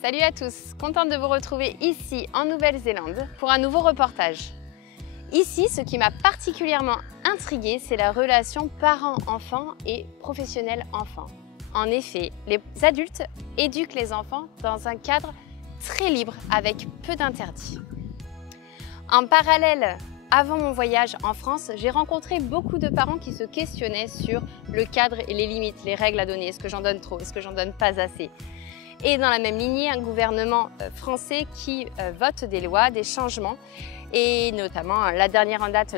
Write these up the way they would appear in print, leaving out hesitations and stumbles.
Salut à tous, contente de vous retrouver ici en Nouvelle-Zélande pour un nouveau reportage. Ici, ce qui m'a particulièrement intriguée, c'est la relation parents-enfants et professionnels-enfants. En effet, les adultes éduquent les enfants dans un cadre très libre avec peu d'interdits. En parallèle, avant mon voyage en France, j'ai rencontré beaucoup de parents qui se questionnaient sur le cadre et les limites, les règles à donner. Est-ce que j'en donne trop? Est-ce que j'en donne pas assez? Et dans la même lignée, un gouvernement français qui vote des lois, des changements, et notamment la dernière en date,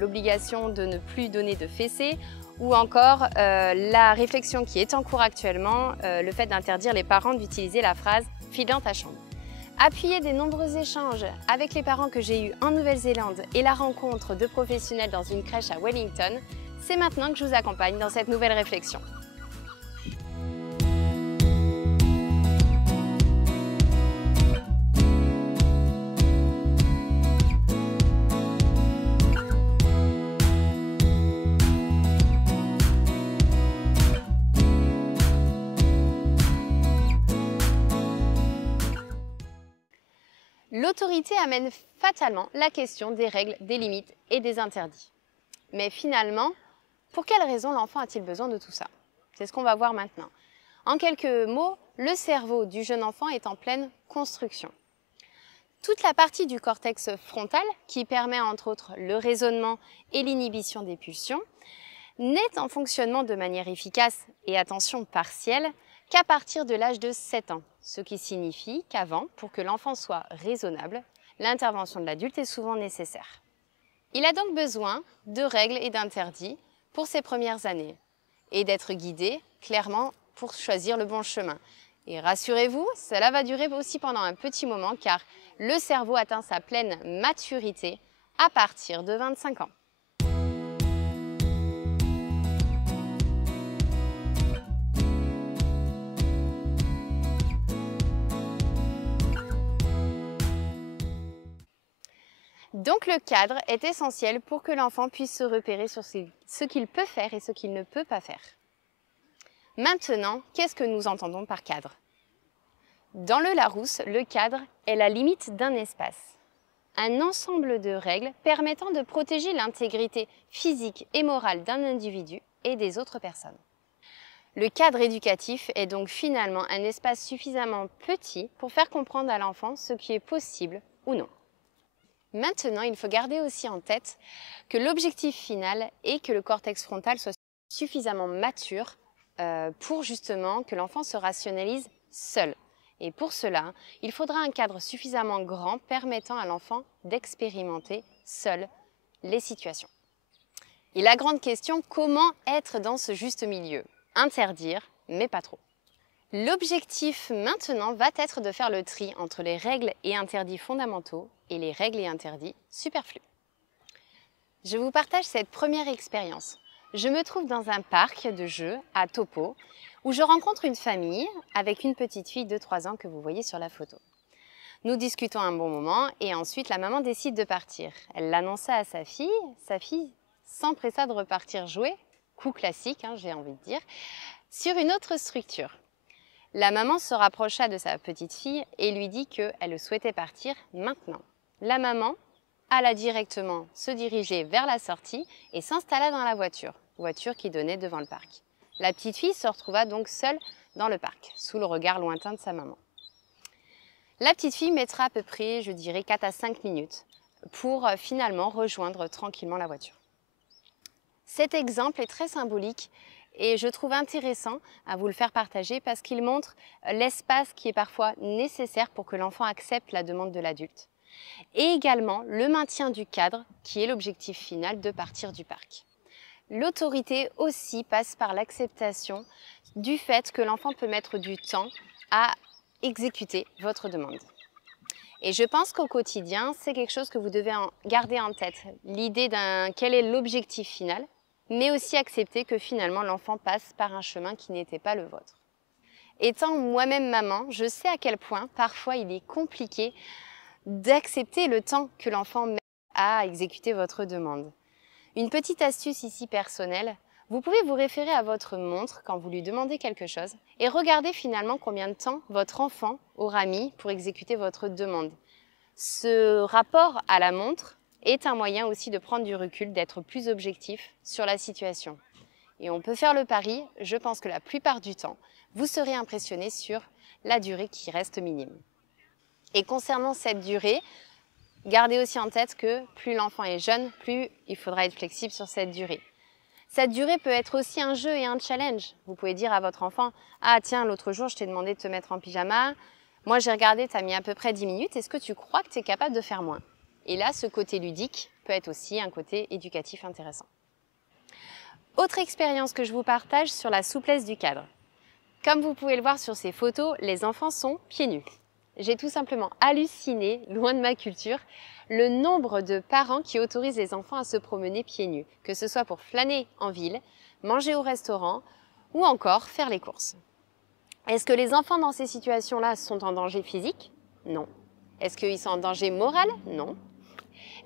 l'obligation de ne plus donner de fessées, ou encore la réflexion qui est en cours actuellement, le fait d'interdire les parents d'utiliser la phrase « file dans ta chambre ». Appuyé des nombreux échanges avec les parents que j'ai eus en Nouvelle-Zélande et la rencontre de professionnels dans une crèche à Wellington, c'est maintenant que je vous accompagne dans cette nouvelle réflexion. L'autorité amène fatalement la question des règles, des limites et des interdits. Mais finalement, pour quelles raisons l'enfant a-t-il besoin de tout ça? C'est ce qu'on va voir maintenant. En quelques mots, le cerveau du jeune enfant est en pleine construction. Toute la partie du cortex frontal, qui permet entre autres le raisonnement et l'inhibition des pulsions, n'est en fonctionnement de manière efficace et attention partielle qu'à partir de l'âge de 7 ans, ce qui signifie qu'avant, pour que l'enfant soit raisonnable, l'intervention de l'adulte est souvent nécessaire. Il a donc besoin de règles et d'interdits pour ses premières années et d'être guidé clairement pour choisir le bon chemin. Et rassurez-vous, cela va durer aussi pendant un petit moment car le cerveau atteint sa pleine maturité à partir de 25 ans. Donc le cadre est essentiel pour que l'enfant puisse se repérer sur ce qu'il peut faire et ce qu'il ne peut pas faire. Maintenant, qu'est-ce que nous entendons par cadre? Dans le Larousse, le cadre est la limite d'un espace. Un ensemble de règles permettant de protéger l'intégrité physique et morale d'un individu et des autres personnes. Le cadre éducatif est donc finalement un espace suffisamment petit pour faire comprendre à l'enfant ce qui est possible ou non. Maintenant, il faut garder aussi en tête que l'objectif final est que le cortex frontal soit suffisamment mature pour justement que l'enfant se rationalise seul. Et pour cela, il faudra un cadre suffisamment grand permettant à l'enfant d'expérimenter seul les situations. Et la grande question, comment être dans ce juste milieu? Interdire, mais pas trop. L'objectif maintenant va être de faire le tri entre les règles et interdits fondamentaux et les règles et interdits superflus. Je vous partage cette première expérience. Je me trouve dans un parc de jeux à Taupo où je rencontre une famille avec une petite fille de 3 ans que vous voyez sur la photo. Nous discutons un bon moment et ensuite la maman décide de partir. Elle l'annonça à sa fille s'empressa de repartir jouer, coup classique j'ai envie de dire, sur une autre structure. La maman se rapprocha de sa petite fille et lui dit qu'elle souhaitait partir maintenant. La maman alla directement se diriger vers la sortie et s'installa dans la voiture qui donnait devant le parc. La petite fille se retrouva donc seule dans le parc, sous le regard lointain de sa maman. La petite fille mettra à peu près, je dirais, 4 à 5 minutes pour finalement rejoindre tranquillement la voiture. Cet exemple est très symbolique et je trouve intéressant à vous le faire partager parce qu'il montre l'espace qui est parfois nécessaire pour que l'enfant accepte la demande de l'adulte. Et également le maintien du cadre qui est l'objectif final de partir du parc. L'autorité aussi passe par l'acceptation du fait que l'enfant peut mettre du temps à exécuter votre demande. Et je pense qu'au quotidien, c'est quelque chose que vous devez garder en tête. L'idée quel est l'objectif final, mais aussi accepter que finalement l'enfant passe par un chemin qui n'était pas le vôtre. Étant moi-même maman, je sais à quel point parfois il est compliqué d'accepter le temps que l'enfant met à exécuter votre demande. Une petite astuce ici personnelle, Vous pouvez vous référer à votre montre quand vous lui demandez quelque chose et regarder finalement combien de temps votre enfant aura mis pour exécuter votre demande. Ce rapport à la montre est un moyen aussi de prendre du recul, d'être plus objectif sur la situation. Et on peut faire le pari, je pense que la plupart du temps, vous serez impressionné sur la durée qui reste minime. Et concernant cette durée, gardez aussi en tête que plus l'enfant est jeune, plus il faudra être flexible sur cette durée. Cette durée peut être aussi un jeu et un challenge. Vous pouvez dire à votre enfant « Ah tiens, l'autre jour, je t'ai demandé de te mettre en pyjama. Moi, j'ai regardé, tu as mis à peu près 10 minutes. Est-ce que tu crois que tu es capable de faire moins ?» Et là, ce côté ludique peut être aussi un côté éducatif intéressant. Autre expérience que je vous partage sur la souplesse du cadre. Comme vous pouvez le voir sur ces photos, les enfants sont pieds nus. J'ai tout simplement halluciné, loin de ma culture, le nombre de parents qui autorisent les enfants à se promener pieds nus, que ce soit pour flâner en ville, manger au restaurant ou encore faire les courses. Est-ce que les enfants dans ces situations-là sont en danger physique? Non. Est-ce qu'ils sont en danger moral? Non.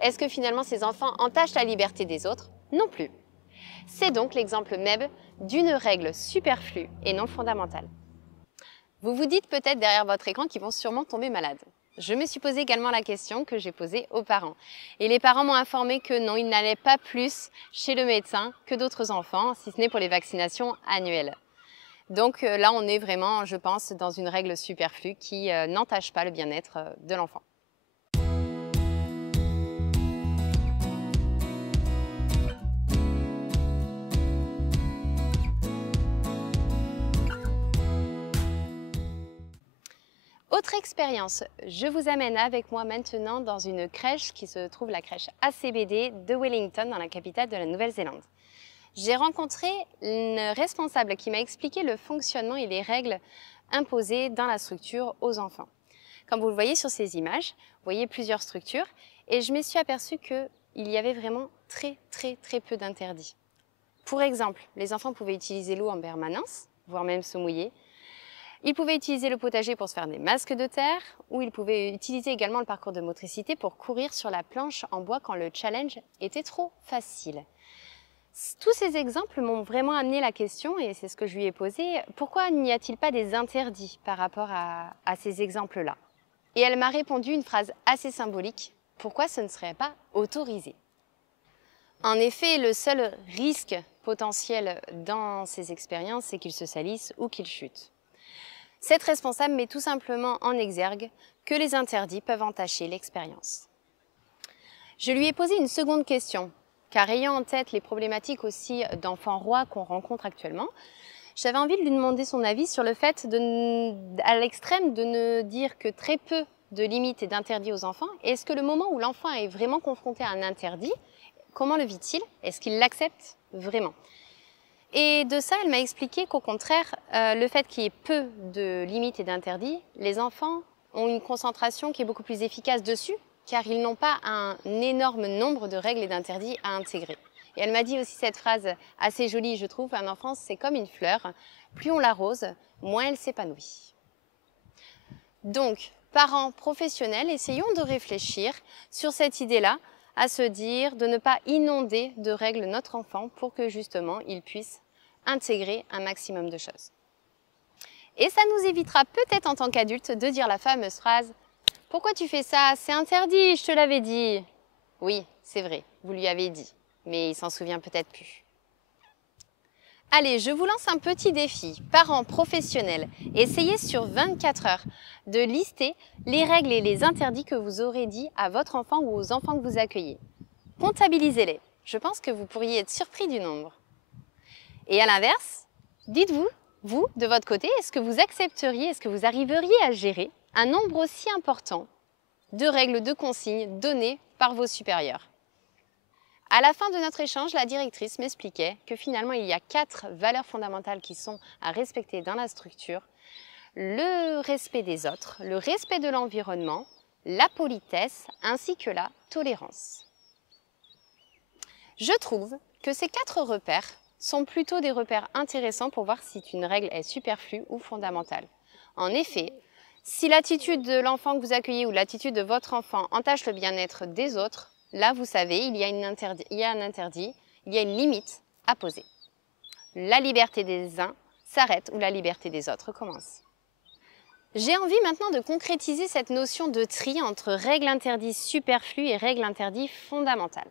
Est-ce que finalement ces enfants entachent la liberté des autres? Non plus. C'est donc l'exemple même d'une règle superflue et non fondamentale. Vous vous dites peut-être derrière votre écran qu'ils vont sûrement tomber malades. Je me suis posé également la question que j'ai posée aux parents. Et les parents m'ont informé que non, ils n'allaient pas plus chez le médecin que d'autres enfants, si ce n'est pour les vaccinations annuelles. Donc là, on est vraiment, je pense, dans une règle superflue qui n'entache pas le bien-être de l'enfant. Autre expérience, je vous amène avec moi maintenant dans une crèche qui se trouve la crèche ACBD de Wellington, dans la capitale de la Nouvelle-Zélande. J'ai rencontré une responsable qui m'a expliqué le fonctionnement et les règles imposées dans la structure aux enfants. Comme vous le voyez sur ces images, vous voyez plusieurs structures et je me suis aperçue qu'il y avait vraiment très peu d'interdits. Pour exemple, les enfants pouvaient utiliser l'eau en permanence, voire même se mouiller. Ils pouvaient utiliser le potager pour se faire des masques de terre ou ils pouvaient utiliser également le parcours de motricité pour courir sur la planche en bois quand le challenge était trop facile. Tous ces exemples m'ont vraiment amené la question, et c'est ce que je lui ai posé, pourquoi n'y a-t-il pas des interdits par rapport à ces exemples-là? Et elle m'a répondu une phrase assez symbolique, pourquoi ce ne serait pas autorisé? En effet, le seul risque potentiel dans ces expériences, c'est qu'ils se salissent ou qu'ils chutent. Cette responsable met tout simplement en exergue que les interdits peuvent entacher l'expérience. Je lui ai posé une seconde question, car ayant en tête les problématiques aussi d'enfants rois qu'on rencontre actuellement, j'avais envie de lui demander son avis sur le fait, à l'extrême, de ne dire que très peu de limites et d'interdits aux enfants. Est-ce que le moment où l'enfant est vraiment confronté à un interdit, comment le vit-il? Est-ce qu'il l'accepte vraiment? Et de ça, elle m'a expliqué qu'au contraire, le fait qu'il y ait peu de limites et d'interdits, les enfants ont une concentration qui est beaucoup plus efficace dessus, car ils n'ont pas un énorme nombre de règles et d'interdits à intégrer. Et elle m'a dit aussi cette phrase assez jolie, je trouve, un enfant c'est comme une fleur, plus on l'arrose, moins elle s'épanouit. Donc, parents professionnels, essayons de réfléchir sur cette idée-là, à se dire de ne pas inonder de règles notre enfant pour que justement il puisse intégrer un maximum de choses. Et ça nous évitera peut-être en tant qu'adultes de dire la fameuse phrase « Pourquoi tu fais ça? C'est interdit, je te l'avais dit !» Oui, c'est vrai, vous lui avez dit, mais il s'en souvient peut-être plus. Allez, je vous lance un petit défi. Parents professionnels, essayez sur 24 heures de lister les règles et les interdits que vous aurez dit à votre enfant ou aux enfants que vous accueillez. Comptabilisez-les. Je pense que vous pourriez être surpris du nombre. Et à l'inverse, dites-vous, vous, de votre côté, est-ce que vous accepteriez, est-ce que vous arriveriez à gérer un nombre aussi important de règles, de consignes données par vos supérieurs? À la fin de notre échange, la directrice m'expliquait que finalement, il y a 4 valeurs fondamentales qui sont à respecter dans la structure. Le respect des autres, le respect de l'environnement, la politesse ainsi que la tolérance. Je trouve que ces 4 repères sont plutôt des repères intéressants pour voir si une règle est superflue ou fondamentale. En effet, si l'attitude de l'enfant que vous accueillez ou l'attitude de votre enfant entache le bien-être des autres, là, vous savez, il y a un interdit, il y a une limite à poser. la liberté des uns s'arrête où la liberté des autres commence. J'ai envie maintenant de concrétiser cette notion de tri entre règles interdites superflues et règles interdites fondamentales.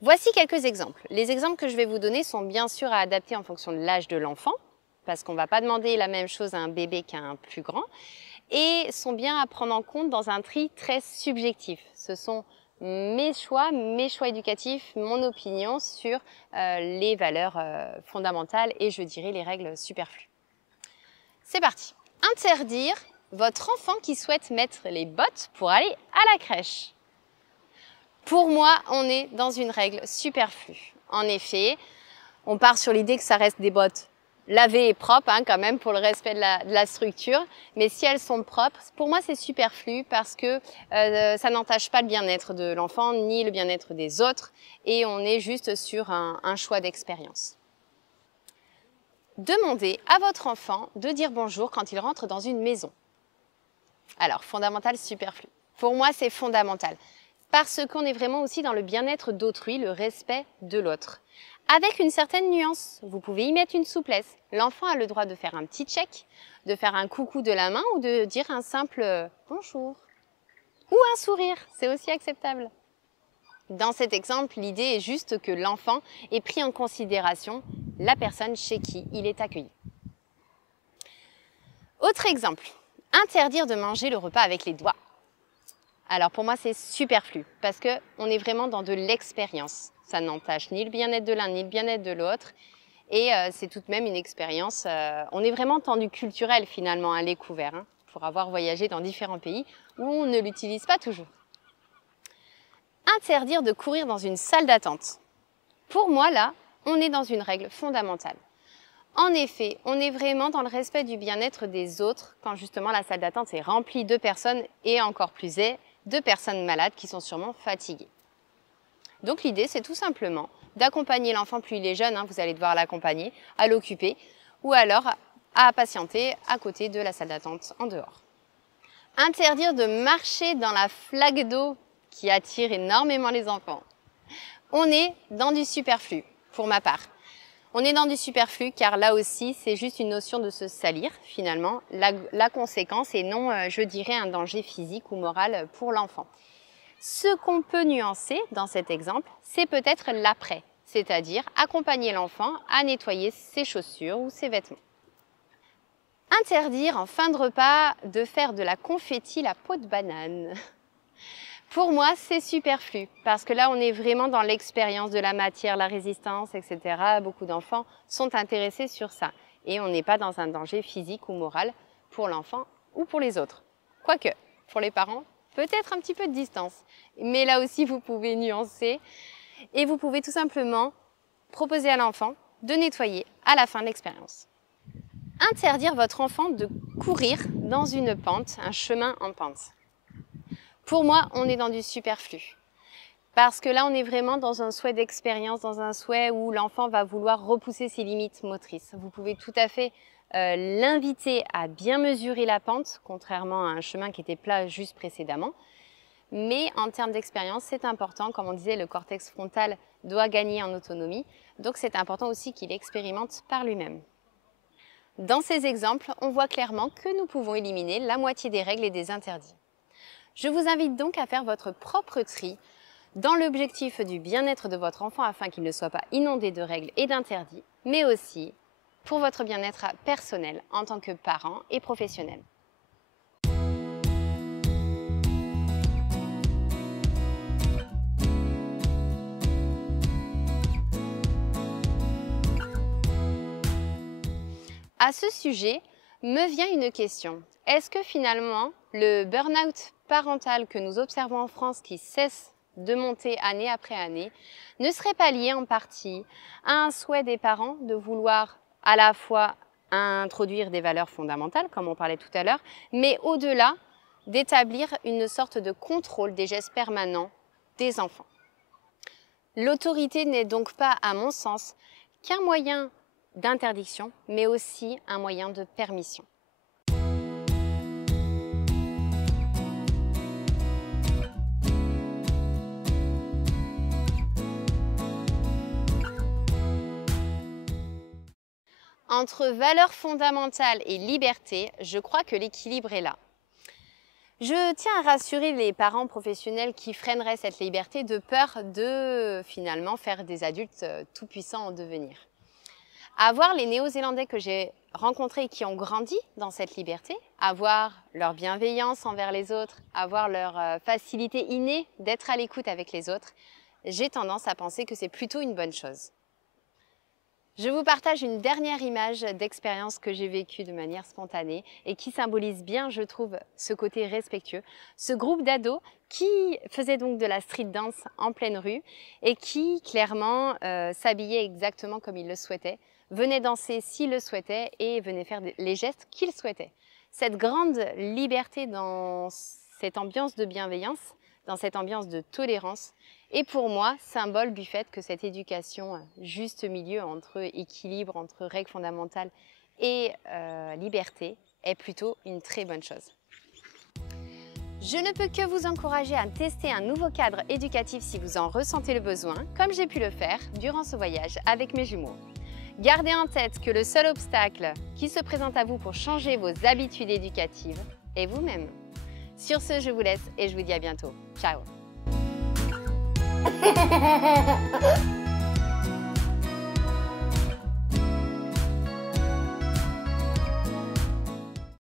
Voici quelques exemples. Les exemples que je vais vous donner sont bien sûr à adapter en fonction de l'âge de l'enfant, parce qu'on ne va pas demander la même chose à un bébé qu'à un plus grand, et sont bien à prendre en compte dans un tri très subjectif. Ce sont mes choix éducatifs, mon opinion sur les valeurs fondamentales et je dirais les règles superflues. C'est parti. Interdire votre enfant qui souhaite mettre les bottes pour aller à la crèche. Pour moi, on est dans une règle superflue. En effet, on part sur l'idée que ça reste des bottes lavées et propres quand même pour le respect de la structure. Mais si elles sont propres, pour moi c'est superflu parce que ça n'entache pas le bien-être de l'enfant ni le bien-être des autres et on est juste sur un choix d'expérience. Demandez à votre enfant de dire bonjour quand il rentre dans une maison. Alors, fondamental, superflu. Pour moi, c'est fondamental parce qu'on est vraiment aussi dans le bien-être d'autrui, le respect de l'autre. Avec une certaine nuance, vous pouvez y mettre une souplesse. L'enfant a le droit de faire un petit check, de faire un coucou de la main ou de dire un simple bonjour ou un sourire, c'est aussi acceptable. Dans cet exemple, l'idée est juste que l'enfant ait pris en considération la personne chez qui il est accueilli. Autre exemple, interdire de manger le repas avec les doigts. Alors pour moi, c'est superflu parce qu'on est vraiment dans de l'expérience. Ça n'entache ni le bien-être de l'un ni le bien-être de l'autre. Et c'est tout de même une expérience. On est vraiment tendu culturel finalement à l'écouvert, pour avoir voyagé dans différents pays où on ne l'utilise pas toujours. Interdire de courir dans une salle d'attente. Pour moi, là, on est dans une règle fondamentale. En effet, on est vraiment dans le respect du bien-être des autres quand justement la salle d'attente est remplie de personnes et encore plus de personnes malades qui sont sûrement fatiguées. Donc l'idée, c'est tout simplement d'accompagner l'enfant, plus il est jeune, vous allez devoir l'accompagner, à l'occuper ou alors à patienter à côté de la salle d'attente en dehors. Interdire de marcher dans la flaque d'eau qui attire énormément les enfants. On est dans du superflu, pour ma part. On est dans du superflu car là aussi, c'est juste une notion de se salir finalement, la conséquence et non, je dirais, un danger physique ou moral pour l'enfant. Ce qu'on peut nuancer dans cet exemple, c'est peut-être l'après, c'est-à-dire accompagner l'enfant à nettoyer ses chaussures ou ses vêtements. Interdire en fin de repas de faire de la confetti la peau de banane. Pour moi, c'est superflu parce que là, on est vraiment dans l'expérience de la matière, la résistance, etc. Beaucoup d'enfants sont intéressés sur ça et on n'est pas dans un danger physique ou moral pour l'enfant ou pour les autres. Quoique, pour les parents, peut-être un petit peu de distance. Mais là aussi, vous pouvez nuancer et vous pouvez tout simplement proposer à l'enfant de nettoyer à la fin de l'expérience. Interdire votre enfant de courir dans une pente, un chemin en pente. Pour moi, on est dans du superflu. Parce que là, on est vraiment dans un souhait d'expérience, dans un souhait où l'enfant va vouloir repousser ses limites motrices. Vous pouvez tout à fait l'inviter à bien mesurer la pente, contrairement à un chemin qui était plat juste précédemment. Mais en termes d'expérience, c'est important. Comme on disait, le cortex frontal doit gagner en autonomie. Donc, c'est important aussi qu'il expérimente par lui-même. Dans ces exemples, on voit clairement que nous pouvons éliminer la moitié des règles et des interdits. Je vous invite donc à faire votre propre tri dans l'objectif du bien-être de votre enfant afin qu'il ne soit pas inondé de règles et d'interdits, mais aussi pour votre bien-être personnel en tant que parent et professionnel. À ce sujet, me vient une question. Est-ce que finalement, le burn-out parental que nous observons en France qui cesse de monter année après année ne serait pas lié en partie à un souhait des parents de vouloir à la fois introduire des valeurs fondamentales, comme on parlait tout à l'heure, mais au-delà d'établir une sorte de contrôle des gestes permanents des enfants. L'autorité n'est donc pas, à mon sens, qu'un moyen d'interdiction, mais aussi un moyen de permission. Entre valeurs fondamentales et liberté, je crois que l'équilibre est là. Je tiens à rassurer les parents professionnels qui freineraient cette liberté de peur de finalement faire des adultes tout puissants en devenir. À voir les Néo-Zélandais que j'ai rencontrés et qui ont grandi dans cette liberté, à voir leur bienveillance envers les autres, à voir leur facilité innée d'être à l'écoute avec les autres, j'ai tendance à penser que c'est plutôt une bonne chose. Je vous partage une dernière image d'expérience que j'ai vécue de manière spontanée et qui symbolise bien, je trouve, ce côté respectueux. Ce groupe d'ados qui faisait donc de la street dance en pleine rue et qui, clairement, s'habillait exactement comme ils le souhaitaient, venait danser s'ils le souhaitaient et venait faire les gestes qu'ils souhaitaient. Cette grande liberté dans cette ambiance de bienveillance, dans cette ambiance de tolérance, est pour moi symbole du fait que cette éducation juste milieu entre équilibre, entre règles fondamentales et liberté est plutôt une très bonne chose. Je ne peux que vous encourager à tester un nouveau cadre éducatif si vous en ressentez le besoin, comme j'ai pu le faire durant ce voyage avec mes jumeaux. Gardez en tête que le seul obstacle qui se présente à vous pour changer vos habitudes éducatives est vous-même. Sur ce, je vous laisse et je vous dis à bientôt. Ciao!